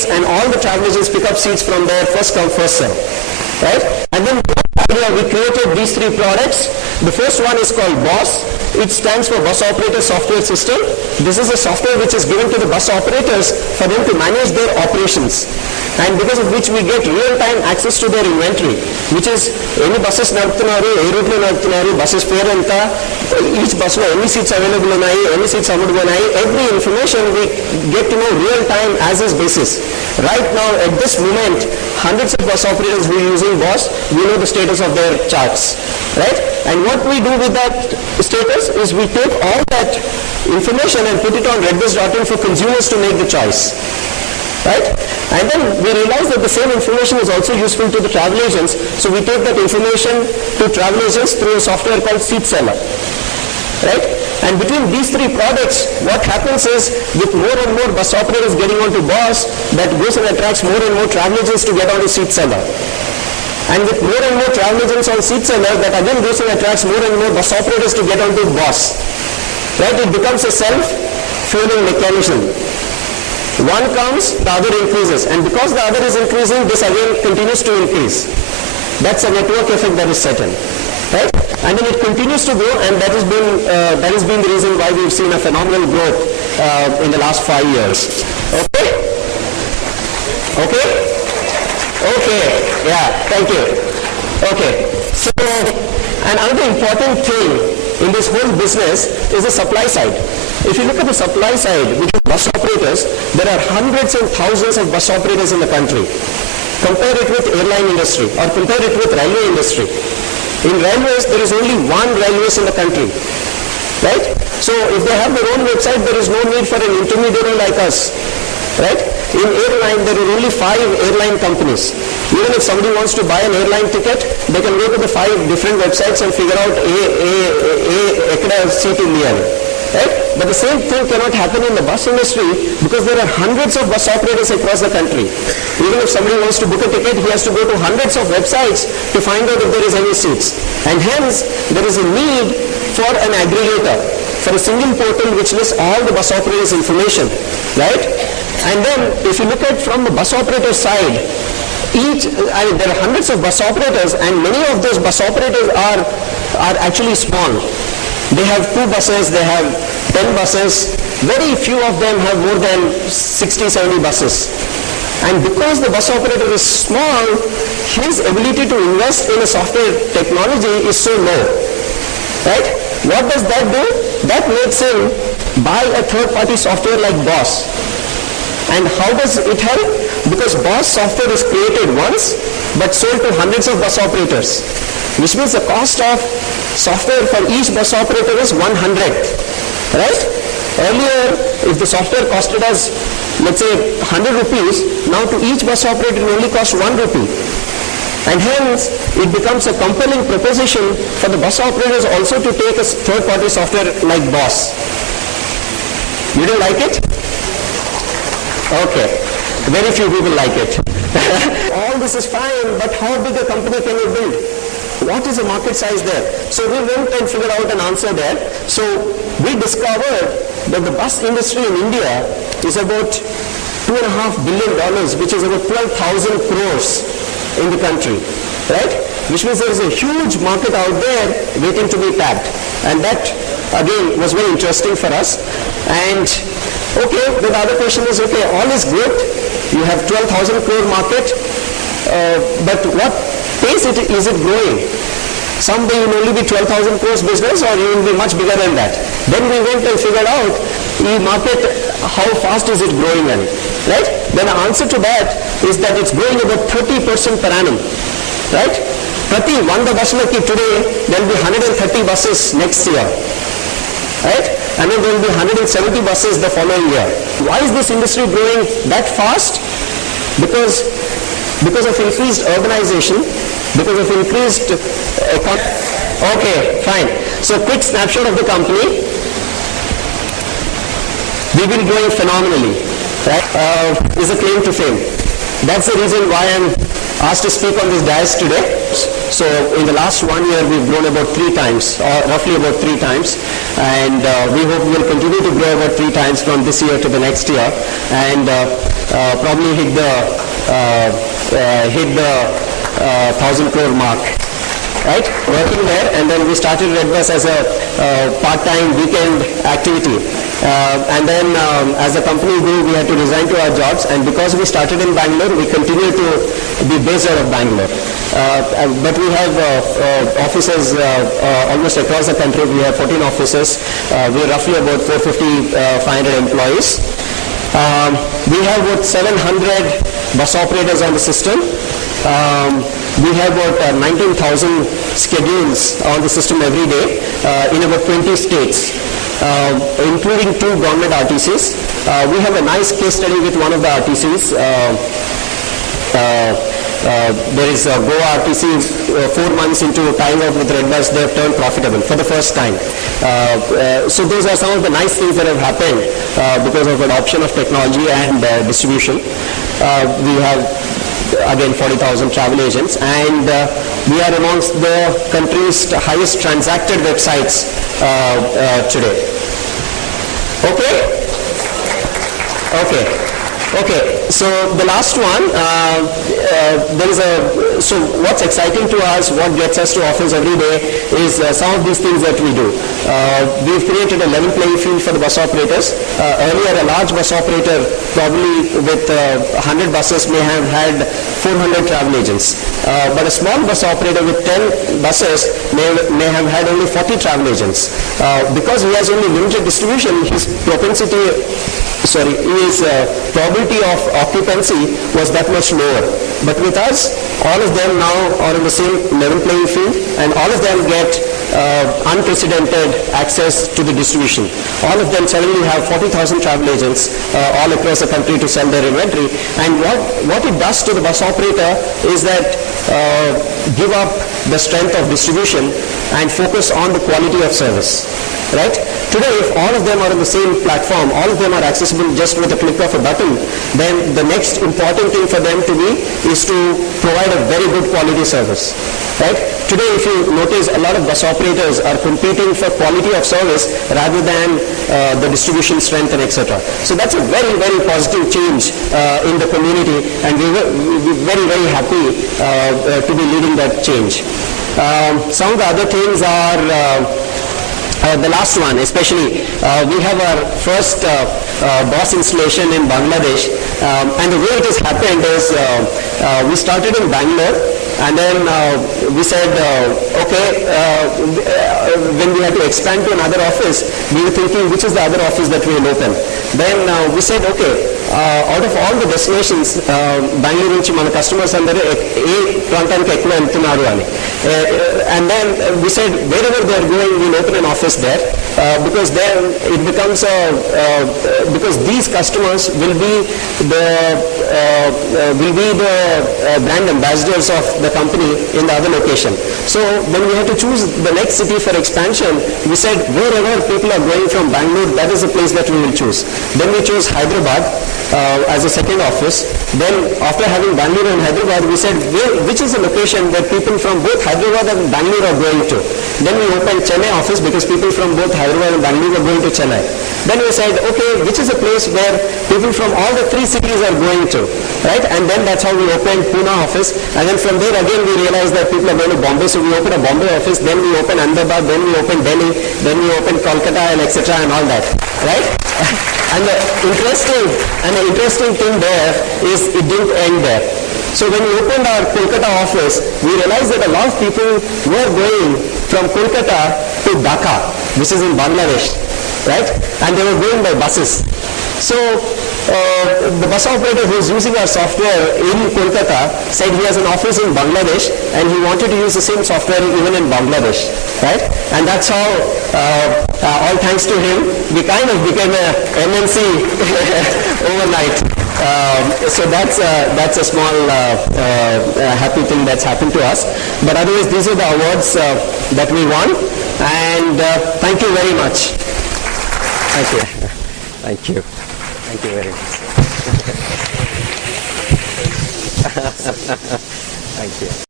agents, and all the travel agents pick up seats from there, first come, first serve. Right? And then we created these three products. The first one is called BOSS. It stands for Bus Operator Software System. This is a software which is given to the bus operators for them to manage their operations, and because of which we get real-time access to their inventory, which is any buses nadutunnaru, A route lo nadutunnaru, buses fare enta, each bus lo any seats available unayi, any seats available, every information we get to know real-time as is basis. Right now, at this moment, hundreds of bus operators who are using BOSS, we know the status of their charts, right? And what we do with that status is we take all that information and put it on redbus.in for consumers to make the choice, right? And then we realize that the same information is also useful to the travel agents, so we take that information to travel agents through a software called Seat Seller, right? And between these three products, what happens is, with more and more bus operators getting onto BOSS, that goes and attracts more and more travel agents to get onto Seat Seller. And with more and more travel agents on Seat Seller, that again goes and attracts more and more bus operators to get onto BOSS. Right? It becomes a self-fulfilling mechanism. One comes, the other increases. And because the other is increasing, this again continues to increase. That's a network effect that is set in. Right? And then it continues to grow, and that has been the reason why we've seen a phenomenal growth in the last 5 years. Okay? Okay? Okay. Yeah, thank you. Okay. So, another important thing in this whole business is the supply side. If you look at the supply side, which is bus operators, there are hundreds and thousands of bus operators in the country. Compare it with airline industry, or compare it with railway industry. In railways, there is only one railways in the country, right? So if they have their own website, there is no need for an intermediary like us, right? In airline, there are only 5 airline companies. Even if somebody wants to buy an airline ticket, they can go to the 5 different websites and figure out ekkada seat Indian, right? But the same thing cannot happen in the bus industry, because there are hundreds of bus operators across the country. Even if somebody wants to book a ticket, he has to go to hundreds of websites to find out if there is any seats. And hence, there is a need for an aggregator, for a single portal which lists all the bus operators' information, right? And then, if you look at from the bus operator side, there are hundreds of bus operators, and many of those bus operators are actually small. They have 2 buses, they have 10 buses. Very few of them have more than 60, 70 buses. And because the bus operator is small, his ability to invest in a software technology is so low, right? What does that do? That makes him buy a third-party software like BOSS. And how does it help? Because BOSS software is created once, but sold to hundreds of bus operators, which means the cost of software for each bus operator is 1/100th, right? Earlier, if the software costed us, let's say 100 rupees, now to each bus operator it only costs 1 rupee. And hence, it becomes a compelling proposition for the bus operators also to take a third-party software like BOSS. You don't like it? Okay. Very few people like it. All this is fine, but how big a company can you build? What is the market size there? So we went and figured out an answer there. So we discovered that the bus industry in India is about $2.5 billion, which is about 12,000 crores in the country, right? Which means there is a huge market out there waiting to be tapped. And that, again, was very interesting for us. And okay, the other question is, okay, all is good. You have 12,000 crore market, but what pace is it growing? Someday you will only be 12,000 crores business, or you will be much bigger than that. Then we went and figured out the market, how fast is it growing in, right? Then the answer to that is that it's growing about 30% per annum, right? Prati 100 buslaki today, there will be 130 buses next year, right? And then there will be 170 buses the following year. Why is this industry growing that fast? Because of increased urbanization, because of increased okay, fine. So quick snapshot of the company. We've been growing phenomenally, right? Is a claim to fame. That's the reason why I'm asked to speak on this dais today. So in the last 1 year, we've grown about 3 times, or roughly about 3 times, and we hope we'll continue to grow about 3 times from this year to the next year, and probably hit the 1,000 crore mark. Right, working there, and then we started Redbus as a part-time weekend activity. And then as the company grew, we had to resign to our jobs, and because we started in Bangalore, we continue to be based out of Bangalore. But we have offices almost across the country. We have 14 offices. We are roughly about 450, 500 employees. We have about 700 bus operators on the system. We have about 19,000 schedules on the system every day in about 20 states, including 2 government RTCs. We have a nice case study with one of the RTCs. There is a Goa RTC, 4 months into tying up with Redbus, they have turned profitable for the first time. So those are some of the nice things that have happened because of adoption of technology and distribution. We have again 40,000 travel agents, and we are amongst the country's highest transacted websites today. Okay, so the last one, so what's exciting to us, what gets us to office every day is some of these things that we do. We've created a level playing field for the bus operators. Earlier, a large bus operator, probably with 100 buses, may have had 400 travel agents. But a small bus operator with 10 buses may have had only 40 travel agents. Because he has only limited distribution, his probability of occupancy was that much lower. But with us, all of them now are in the same level playing field, and all of them get unprecedented access to the distribution. All of them suddenly have 40,000 travel agents all across the country to sell their inventory. And what it does to the bus operator is that give up the strength of distribution and focus on the quality of service. Right? Today, if all of them are on the same platform, all of them are accessible just with a click of a button, then the next important thing for them to be is to provide a very good quality service. Right? Today, if you notice, a lot of bus operators are competing for quality of service rather than the distribution strength and etc. So that's a very, very positive change in the community, and we're very, very happy to be leading that change. Some of the other things are the last one, especially, we have our first BOSS installation in Bangladesh, and the way it has happened is we started in Bangalore, and then we said, when we had to expand to another office, we were thinking which is the other office that we will open. Then we said, out of all the destinations, Bangalore నుంచి మన customers అందరూ ఏ ప్రాంతానికి ఎక్కువ వెళ్తున్నారు అని. And then we said wherever they are going, we'll open an office there, because then it becomes because these customers will be the brand ambassadors of the company in the other location. So when we had to choose the next city for expansion, we said wherever people are going from Bangalore, that is the place that we will choose. Then we chose Hyderabad as a second office. Then after having Bangalore and Hyderabad, we said which is the location where people from both Hyderabad and Bangalore are going to. Then we opened Chennai office because people from both Hyderabad and Bangalore are going to Chennai. Then we said, which is a place where people from all the 3 cities are going to, right? And then that's how we opened Pune office. And then from there again we realized that people are going to Bombay, so we opened a Bombay office. Then we opened Ahmedabad, then we opened Delhi, then we opened Kolkata and etc. and all that, right? And the interesting thing there is it didn't end there. So when we opened our Kolkata office, we realized that a lot of people were going from Kolkata to Dhaka, which is in Bangladesh, right? And they were going by buses. So the bus operator who is using our software in Kolkata said he has an office in Bangladesh and he wanted to use the same software even in Bangladesh, right? And that's how, all thanks to him, we kind of became a MNC overnight. So that's a small happy thing that's happened to us. But otherwise, these are the awards that we won, and thank you very much. Thank you. Thank you. Thank you very much. Thank you.